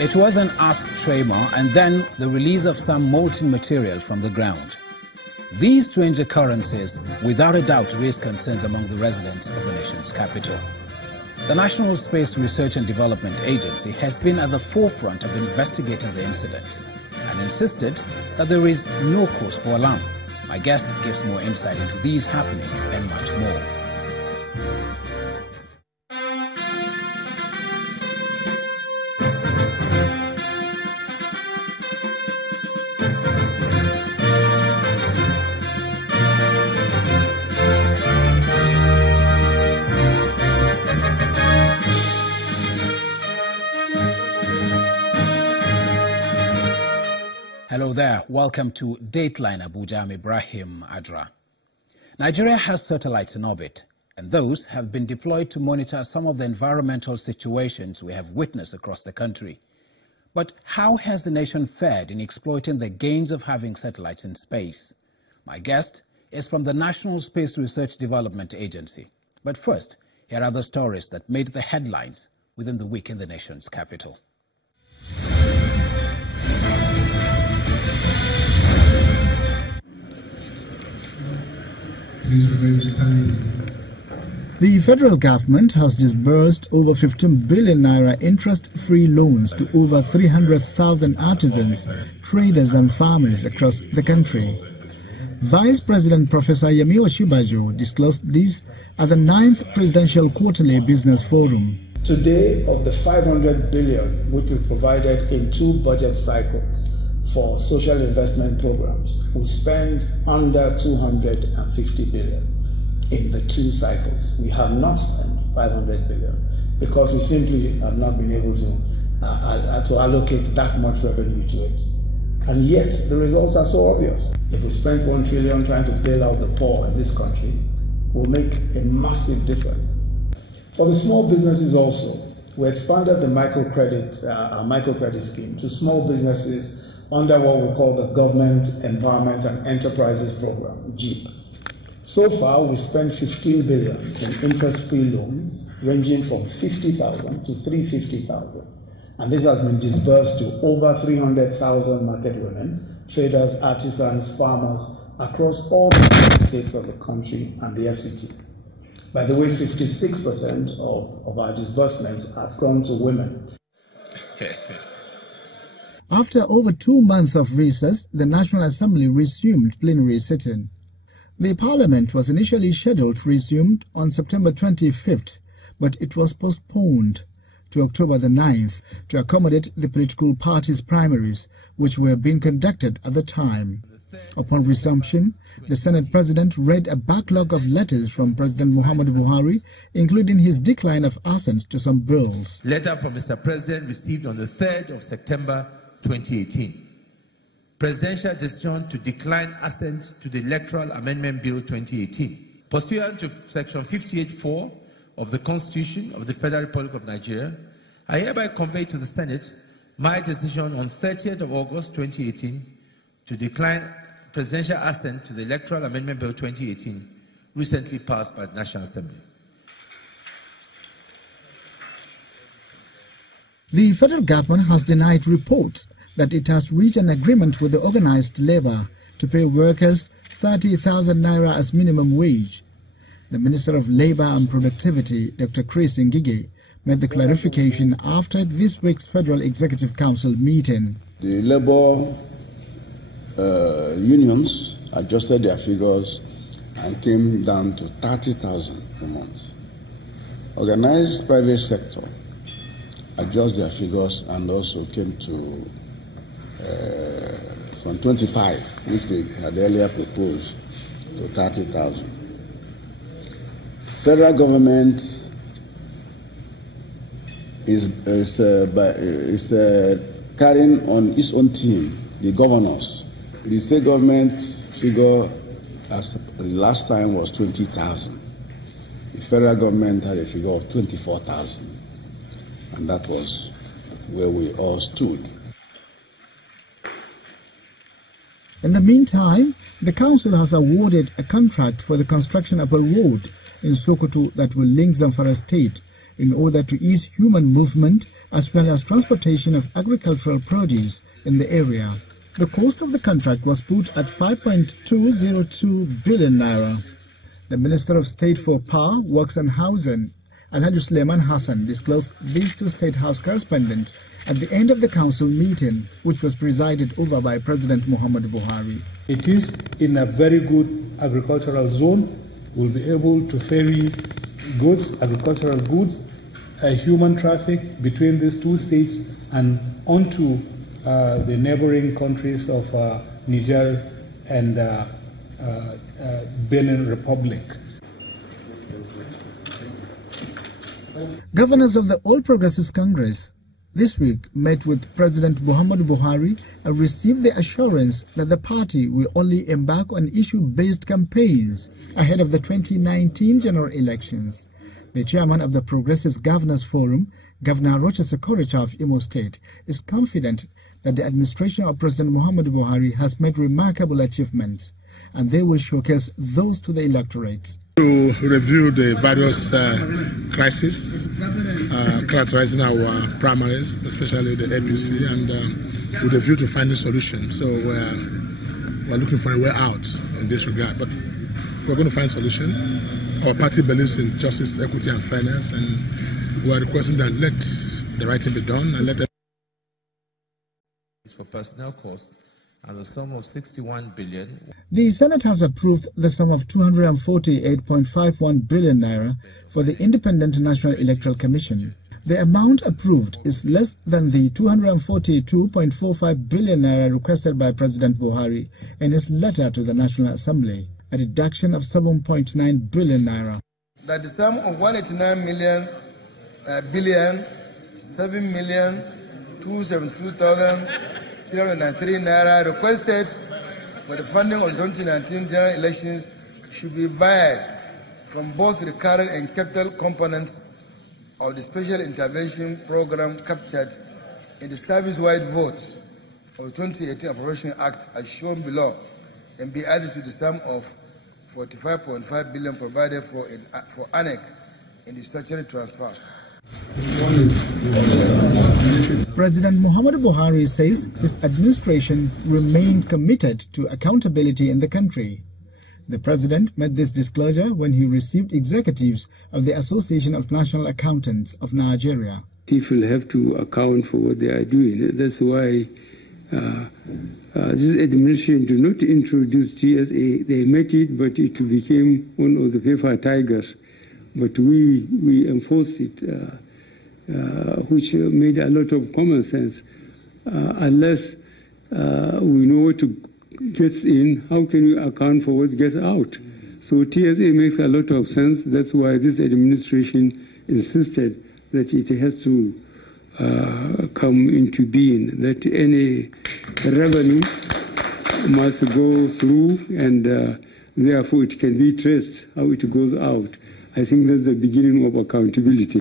It was an earth tremor and then the release of some molten material from the ground. These strange occurrences, without a doubt, raise concerns among the residents of the nation's capital. The National Space Research and Development Agency has been at the forefront of investigating the incident and insisted that there is no cause for alarm. My guest gives more insight into these happenings and much more. Hello there, welcome to Dateline Abuja. I'm Ibrahim Adra. Nigeria has satellites in orbit, and those have been deployed to monitor some of the environmental situations we have witnessed across the country. But how has the nation fared in exploiting the gains of having satellites in space? My guest is from the National Space Research Development Agency. But first, here are the stories that made the headlines within the week in the nation's capital. The federal government has disbursed over 15 billion naira interest-free loans to over 300,000 artisans, traders and farmers across the country. Vice President Professor Yemi Osinbajo disclosed this at the 9th Presidential Quarterly Business Forum. Today, of the 500 billion which we provided in 2 budget cycles for social investment programs, we spend under 250 billion in the 2 cycles. We have not spent 500 billion because we simply have not been able to allocate that much revenue to it. And yet, the results are so obvious. If we spend 1 trillion trying to bail out the poor in this country, we'll make a massive difference. For the small businesses also, we expanded the microcredit scheme to small businesses under what we call the Government Empowerment and Enterprises Program, GEEP. So far, we spent 15 billion in interest-free loans, ranging from 50,000 to 350,000. And this has been disbursed to over 300,000 market women, traders, artisans, farmers, across all the states of the country and the FCT. By the way, 56% of our disbursements have gone to women. After over 2 months of recess, the National Assembly resumed plenary sitting. The Parliament was initially scheduled to resume on September 25th, but it was postponed to October the 9th to accommodate the political parties' primaries, which were being conducted at the time. Upon resumption, the Senate President read a backlog of letters from President Muhammadu Buhari, including his decline of assent to some bills. Letter from Mr. President received on the 3rd of September 2018. Presidential decision to decline assent to the Electoral Amendment Bill 2018. Pursuant to Section 58(4) of the Constitution of the Federal Republic of Nigeria, I hereby convey to the Senate my decision on 30th of August 2018 to decline presidential assent to the Electoral Amendment Bill 2018, recently passed by the National Assembly. The federal government has denied reports that it has reached an agreement with the organized labor to pay workers 30,000 naira as minimum wage. The Minister of Labor and Productivity, Dr. Chris Ngige, made the clarification after this week's Federal Executive Council meeting. The labor unions adjusted their figures and came down to 30,000 a month. Organized private sector adjusted their figures and also came to from 25, which they had earlier proposed, to 30,000. Federal government is carrying on its own team, the governors. The state government figure as the last time was 20,000. The federal government had a figure of 24,000, and that was where we all stood. In the meantime, the council has awarded a contract for the construction of a road in Sokoto that will link Zamfara State in order to ease human movement as well as transportation of agricultural produce in the area. The cost of the contract was put at 5.202 billion naira. The Minister of State for Power, Works and Housing, Alhaji Suleiman Hassan, disclosed these to State House correspondents at the end of the council meeting, which was presided over by President Muhammadu Buhari. It is in a very good agricultural zone. We'll be able to ferry goods, agricultural goods, human traffic between these two states and onto the neighboring countries of Niger and Benin Republic. Governors of the All Progressives Congress this week met with President Muhammadu Buhari and received the assurance that the party will only embark on issue-based campaigns ahead of the 2019 general elections. The chairman of the Progressives Governors Forum, Governor Rochester Koricha of Imo State, is confident that the administration of President Muhammadu Buhari has made remarkable achievements, and they will showcase those to the electorate. To review the various crises characterizing our primaries, especially the APC, and with a view to finding solutions. So we're looking for a way out in this regard, but we're going to find solution. Our party believes in justice, equity, and fairness, and we are requesting that let the right thing be done and let for personnel costs and the sum of 61 billion. The Senate has approved the sum of 248.51 billion naira for the Independent National Electoral Commission. The amount approved is less than the 242.45 billion naira requested by President Buhari in his letter to the National Assembly, a reduction of 7.9 billion naira. That the sum of 189,272,393 naira requested for the funding of the 2019 general elections should be varied from both recurring and capital components of the Special Intervention Program captured in the service-wide vote of the 2018 Appropriation Act as shown below, and be added to the sum of 45.5 billion provided for ANEC in the statutory transfers. President Muhammadu Buhari says his administration remained committed to accountability in the country. The president made this disclosure when he received executives of the Association of National Accountants of Nigeria. People have to account for what they are doing. That's why this administration did not introduce TSA. They met it, but it became one of the paper tigers. But we enforced it, which made a lot of common sense. Unless we know what gets in, how can we account for what gets out? So TSA makes a lot of sense. That's why this administration insisted that it has to come into being, that any revenue must go through, and therefore it can be traced how it goes out. I think that's the beginning of accountability.